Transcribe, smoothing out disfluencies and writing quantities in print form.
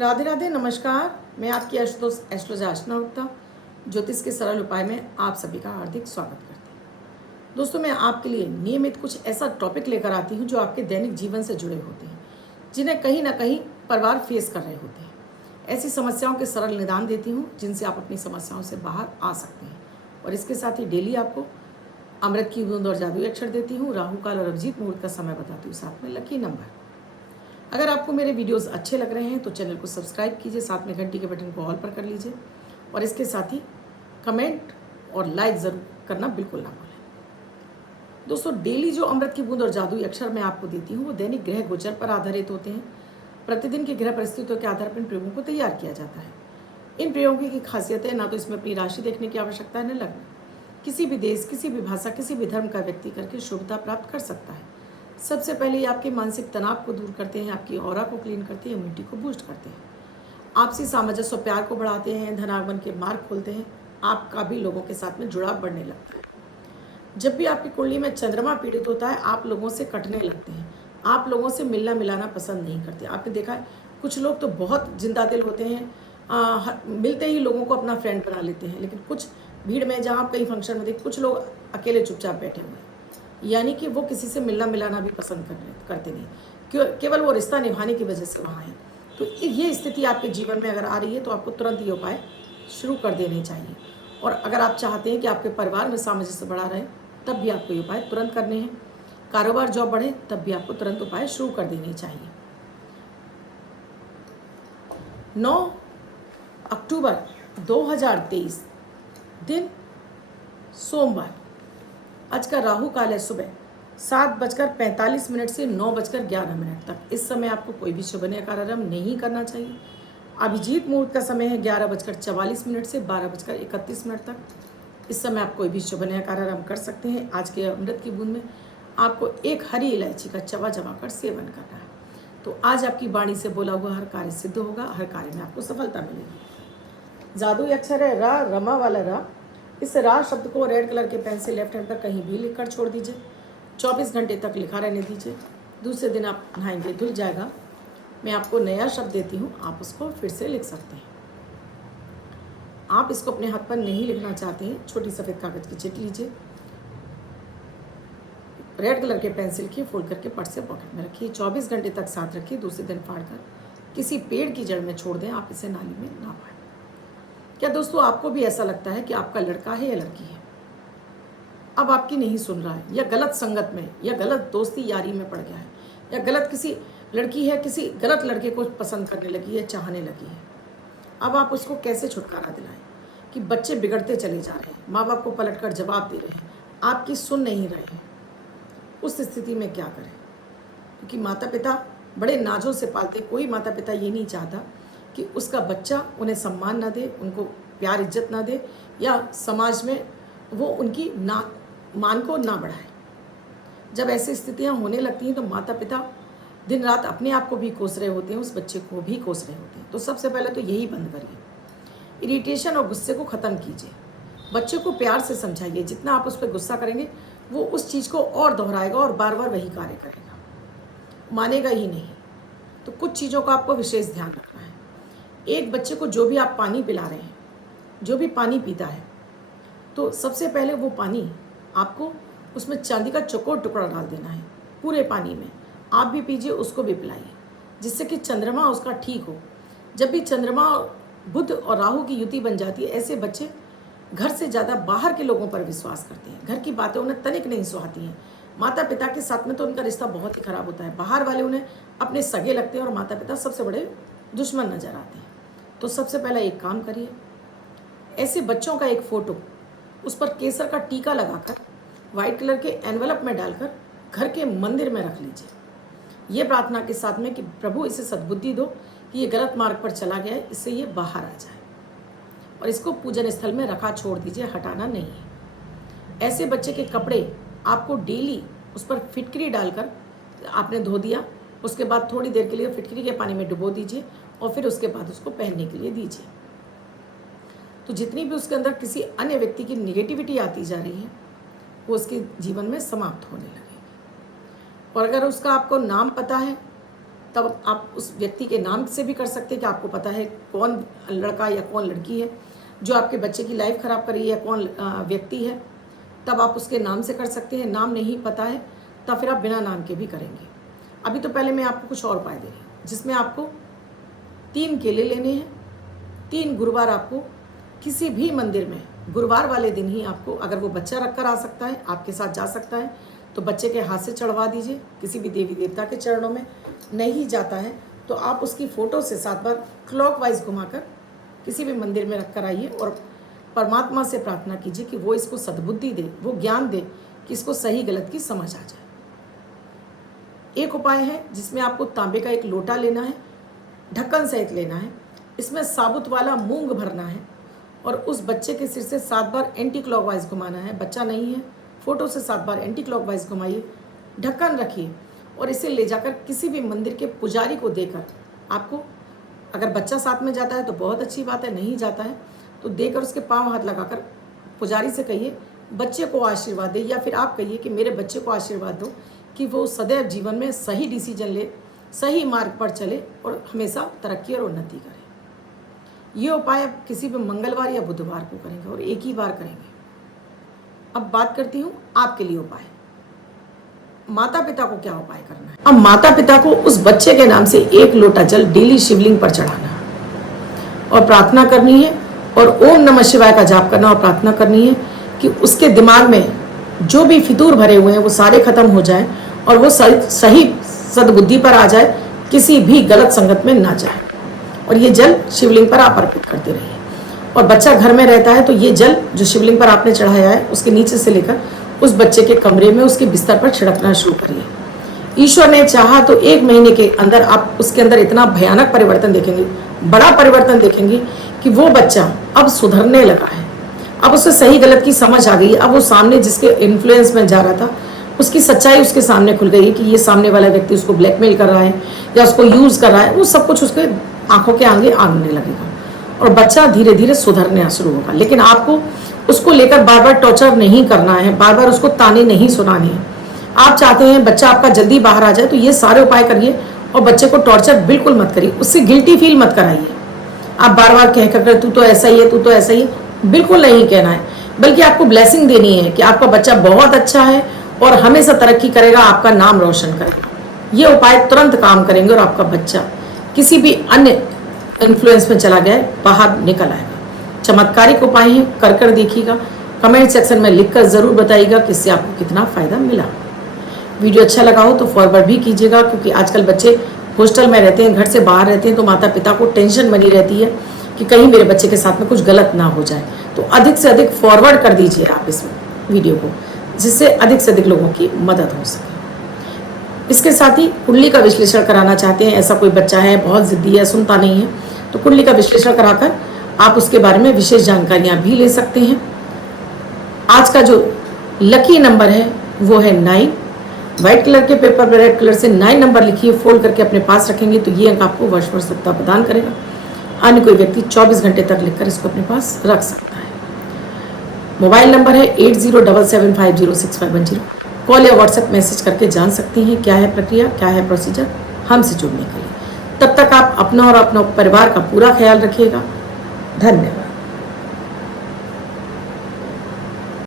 राधे राधे, नमस्कार। मैं आपकी आशुतोष एस्ट्रोलॉजर अर्चना गुप्ता ज्योतिष के सरल उपाय में आप सभी का हार्दिक स्वागत करती हूँ। दोस्तों, मैं आपके लिए नियमित कुछ ऐसा टॉपिक लेकर आती हूँ जो आपके दैनिक जीवन से जुड़े होते हैं, जिन्हें कहीं ना कहीं परिवार फेस कर रहे होते हैं। ऐसी समस्याओं के सरल निदान देती हूँ जिनसे आप अपनी समस्याओं से बाहर आ सकते हैं। और इसके साथ ही डेली आपको अमृत की बूंद और जादुई अक्षर देती हूँ, राहु काल और अभिजीत मुहूर्त का समय बताती हूँ, साथ में लकी नंबर। अगर आपको मेरे वीडियोस अच्छे लग रहे हैं तो चैनल को सब्सक्राइब कीजिए, साथ में घंटी के बटन को ऑल पर कर लीजिए और इसके साथ ही कमेंट और लाइक ज़रूर करना बिल्कुल ना भूलें। दोस्तों, डेली जो अमृत की बूंद और जादुई अक्षर मैं आपको देती हूँ वो दैनिक ग्रह गोचर पर आधारित होते हैं। प्रतिदिन की ग्रह परिस्थितियों के आधार पर इन प्रयोगों को तैयार किया जाता है। इन प्रयोगों की खासियत है ना तो इसमें अपनी राशि देखने की आवश्यकता है, न लग्न। किसी भी देश, किसी भी भाषा, किसी भी धर्म का व्यक्ति करके शुभता प्राप्त कर सकता है। सबसे पहले ये आपके मानसिक तनाव को दूर करते हैं, आपकी ऑरा को क्लीन करते हैं, इम्यूनिटी को बूस्ट करते हैं, आपसी सामंजस्य और प्यार को बढ़ाते हैं, धनागमन के मार्ग खोलते हैं, आपका भी लोगों के साथ में जुड़ाव बढ़ने लगता है। जब भी आपकी कुंडली में चंद्रमा पीड़ित होता है, आप लोगों से कटने लगते हैं, आप लोगों से मिलना मिलाना पसंद नहीं करते। आपने देखा है कुछ लोग तो बहुत जिंदा दिल होते हैं, मिलते ही लोगों को अपना फ्रेंड बना लेते हैं, लेकिन कुछ भीड़ में जहाँ आप कहीं फंक्शन में देख कुछ लोग अकेले चुपचाप बैठे हुए हैं, यानी कि वो किसी से मिलना मिलाना भी पसंद करते नहीं, केवल वो रिश्ता निभाने की वजह से वहाँ हैं। तो ये स्थिति आपके जीवन में अगर आ रही है तो आपको तुरंत ये उपाय शुरू कर देने चाहिए। और अगर आप चाहते हैं कि आपके परिवार में सामंजस्य बढ़ा रहे तब भी आपको ये उपाय तुरंत करने हैं। कारोबार जॉब बढ़े तब भी आपको तुरंत उपाय शुरू कर देने चाहिए। 9 अक्टूबर 2023 दिन सोमवार। आज का राहु काल है सुबह 7:45 से 9:11 तक। इस समय आपको कोई भी शुभ कार्यारंभ नहीं करना चाहिए। अभिजीत मुहूर्त का समय है 11:44 से 12:31 तक। इस समय आप कोई भी शुभ कार्यारंभ कर सकते हैं। आज के अमृत की बूंद में आपको एक हरी इलायची का चबा कर सेवन करना है। तो आज आपकी वाणी से बोला हुआ हर कार्य सिद्ध होगा, हर कार्य में आपको सफलता मिलेगी। जादुई अक्षर है रा, रमा वाला रा। इस रा शब्द को रेड कलर के पेन से लेफ्ट हैंड पर कहीं भी लिखकर छोड़ दीजिए। 24 घंटे तक लिखा रहने दीजिए। दूसरे दिन आप नहाएंगे, धुल जाएगा। मैं आपको नया शब्द देती हूँ, आप उसको फिर से लिख सकते हैं। आप इसको अपने हाथ पर नहीं लिखना चाहते हैं, छोटी सफ़ेद कागज की चिट लीजिए, रेड कलर के पेन से लिखिए, फोल्ड करके पर्स से पॉकेट में रखिए। 24 घंटे तक साथ रखिए। दूसरे दिन फाड़ कर किसी पेड़ की जड़ में छोड़ दें। आप इसे नाली में ना पाएं। क्या दोस्तों, आपको भी ऐसा लगता है कि आपका लड़का है या लड़की है अब आपकी नहीं सुन रहा है, या गलत संगत में, या गलत दोस्ती यारी में पड़ गया है, या गलत किसी लड़की है किसी गलत लड़के को पसंद करने लगी है, चाहने लगी है? अब आप उसको कैसे छुटकारा दिलाएं कि बच्चे बिगड़ते चले जा रहे हैं, माँ बाप को पलटकर जवाब दे रहे हैं, आपकी सुन नहीं रहे हैं? उस स्थिति में क्या करें? क्योंकि माता पिता बड़े नाजों से पालते। कोई माता पिता ये नहीं चाहता कि उसका बच्चा उन्हें सम्मान ना दे, उनको प्यार इज्जत ना दे, या समाज में वो उनकी मान को ना बढ़ाए। जब ऐसी स्थितियां होने लगती हैं तो माता पिता दिन रात अपने आप को भी कोस रहे होते हैं, उस बच्चे को भी कोस रहे होते हैं। तो सबसे पहले तो यही बंद करिए। इरिटेशन और गुस्से को ख़त्म कीजिए। बच्चे को प्यार से समझाइए। जितना आप उस पर गुस्सा करेंगे वो उस चीज़ को और दोहराएगा और बार बार वही कार्य करेगा, मानेगा ही नहीं। तो कुछ चीज़ों का आपको विशेष ध्यान रखना है। एक बच्चे को जो भी आप पानी पिला रहे हैं, जो भी पानी पीता है, तो सबसे पहले वो पानी आपको उसमें चांदी का चौकोर टुकड़ा डाल देना है पूरे पानी में। आप भी पीजिए, उसको भी पिलाइए, जिससे कि चंद्रमा उसका ठीक हो। जब भी चंद्रमा बुध और राहु की युति बन जाती है, ऐसे बच्चे घर से ज़्यादा बाहर के लोगों पर विश्वास करते हैं। घर की बातें उन्हें तनिक नहीं सुहाती हैं। माता पिता के साथ में तो उनका रिश्ता बहुत ही खराब होता है। बाहर वाले उन्हें अपने सगे लगते हैं और माता पिता सबसे बड़े दुश्मन नजर आते हैं। तो सबसे पहला एक काम करिए, ऐसे बच्चों का एक फ़ोटो, उस पर केसर का टीका लगाकर वाइट कलर के एनवलप में डालकर घर के मंदिर में रख लीजिए, ये प्रार्थना के साथ में कि प्रभु इसे सद्बुद्धि दो कि ये गलत मार्ग पर चला गया है, इससे ये बाहर आ जाए। और इसको पूजन स्थल में रखा छोड़ दीजिए, हटाना नहीं है। ऐसे बच्चे के कपड़े आपको डेली उस पर फिटकरी डालकर, आपने धो दिया, उसके बाद थोड़ी देर के लिए फिटकरी के पानी में डुबो दीजिए और फिर उसके बाद उसको पहनने के लिए दीजिए। तो जितनी भी उसके अंदर किसी अन्य व्यक्ति की निगेटिविटी आती जा रही है वो उसके जीवन में समाप्त होने लगेगी। और अगर उसका आपको नाम पता है तब आप उस व्यक्ति के नाम से भी कर सकते हैं कि आपको पता है कौन लड़का या कौन लड़की है जो आपके बच्चे की लाइफ ख़राब कर रही है, कौन व्यक्ति है, तब आप उसके नाम से कर सकते हैं। नाम नहीं पता है तब फिर आप बिना नाम के भी करेंगे। अभी तो पहले मैं आपको कुछ और उपाय दे रही हूँ, जिसमें आपको 3 केले लेने हैं। 3 गुरुवार आपको किसी भी मंदिर में गुरुवार वाले दिन ही आपको, अगर वो बच्चा रख कर आ सकता है, आपके साथ जा सकता है, तो बच्चे के हाथ से चढ़वा दीजिए। किसी भी देवी देवता के चरणों में नहीं जाता है तो आप उसकी फ़ोटो से 7 बार क्लॉकवाइज घुमाकर किसी भी मंदिर में रख कर आइए और परमात्मा से प्रार्थना कीजिए कि वो इसको सद्बुद्धि दे, वो ज्ञान दे कि इसको सही गलत की समझ आ जाए। एक उपाय है जिसमें आपको तांबे का एक लोटा लेना है, ढक्कन सहित लेना है, इसमें साबुत वाला मूंग भरना है और उस बच्चे के सिर से 7 बार एंटी क्लॉकवाइज घुमाना है। बच्चा नहीं है, फ़ोटो से 7 बार एंटी क्लॉकवाइज घुमाइए, ढक्कन रखिए और इसे ले जाकर किसी भी मंदिर के पुजारी को देकर, आपको अगर बच्चा साथ में जाता है तो बहुत अच्छी बात है, नहीं जाता है तो देकर उसके पांव हाथ लगाकर पुजारी से कहिए बच्चे को आशीर्वाद दे, या फिर आप कहिए कि मेरे बच्चे को आशीर्वाद दो कि वो सदैव जीवन में सही डिसीजन ले, सही मार्ग पर चले और हमेशा तरक्की और उन्नति करे। ये उपाय आप किसी भी मंगलवार या बुधवार को करेंगे और एक ही बार करेंगे। अब बात करती हूँ आपके लिए उपाय। माता पिता को क्या उपाय करना है? अब माता पिता को उस बच्चे के नाम से 1 लोटा जल डेली शिवलिंग पर चढ़ाना है और प्रार्थना करनी है और ओम नमः शिवाय का जाप करना और प्रार्थना करनी है कि उसके दिमाग में जो भी फितूर भरे हुए हैं वो सारे खत्म हो जाए और वो सही सद्बुद्धि पर आ जाए, किसी भी गलत संगत में ना जाए। और ये जल शिवलिंग पर आप अर्पित करते रहिए। और बच्चा घर में रहता है तो ये जल जो शिवलिंग पर आपने चढ़ाया है उसके नीचे से लेकर उस बच्चे के कमरे में, उसके बिस्तर पर छिड़कना शुरू करिए। ईश्वर ने चाहा तो 1 महीने के अंदर आप उसके अंदर इतना भयानक परिवर्तन देखेंगे, बड़ा परिवर्तन देखेंगे कि वो बच्चा अब सुधरने लगा है। अब उसे सही गलत की समझ आ गई। अब वो सामने जिसके इन्फ्लुएंस में जा रहा था उसकी सच्चाई उसके सामने खुल गई कि ये सामने वाला व्यक्ति उसको ब्लैकमेल कर रहा है या उसको यूज़ कर रहा है। वो सब कुछ उसके आंखों के आगे आने लगेगा और बच्चा धीरे धीरे सुधरना शुरू होगा। लेकिन आपको उसको लेकर बार बार टॉर्चर नहीं करना है, बार बार उसको ताने नहीं सुनाने हैं। आप चाहते हैं बच्चा आपका जल्दी बाहर आ जाए तो ये सारे उपाय करिए और बच्चे को टॉर्चर बिल्कुल मत करिए, उससे गिल्टी फील मत कराइए। आप बार बार कह कर तू तो ऐसा ही है, तू तो ऐसा ही है, बिल्कुल नहीं कहना है, बल्कि आपको ब्लेसिंग देनी है कि आपका बच्चा बहुत अच्छा है और हमेशा तरक्की करेगा, आपका नाम रोशन करेगा। ये उपाय तुरंत काम करेंगे और आपका बच्चा किसी भी अन्य इन्फ्लुएंस में चला गया बाहर निकल आएगा। चमत्कारिक उपाय हैं, कर देखिएगा। कमेंट सेक्शन में लिखकर ज़रूर बताइएगा कि इससे आपको कितना फ़ायदा मिला। वीडियो अच्छा लगा हो तो फॉरवर्ड भी कीजिएगा, क्योंकि आजकल बच्चे हॉस्टल में रहते हैं, घर से बाहर रहते हैं, तो माता पिता को टेंशन बनी रहती है कि कहीं मेरे बच्चे के साथ में कुछ गलत ना हो जाए। तो अधिक से अधिक फॉरवर्ड कर दीजिए आप इस वीडियो को, जिससे अधिक से अधिक लोगों की मदद हो सके। इसके साथ ही कुंडली का विश्लेषण कराना चाहते हैं, ऐसा कोई बच्चा है बहुत ज़िद्दी है, सुनता नहीं है, तो कुंडली का विश्लेषण कराकर आप उसके बारे में विशेष जानकारियाँ भी ले सकते हैं। आज का जो लकी नंबर है वो है 9। व्हाइट कलर के पेपर पर रेड कलर से 9 नंबर लिखिए, फोल्ड करके अपने पास रखेंगे तो ये अंक आपको वर्ष भर सत्ता प्रदान करेगा। अन्य कोई व्यक्ति 24 घंटे तक लिखकर इसको अपने पास रख सकता है। मोबाइल नंबर है 8077506510। कॉल या व्हाट्सएप मैसेज करके जान सकते हैं क्या है प्रक्रिया, क्या है प्रोसीजर हमसे जुड़ने के लिए। तब तक आप अपना और अपना परिवार का पूरा ख्याल रखिएगा। धन्यवाद।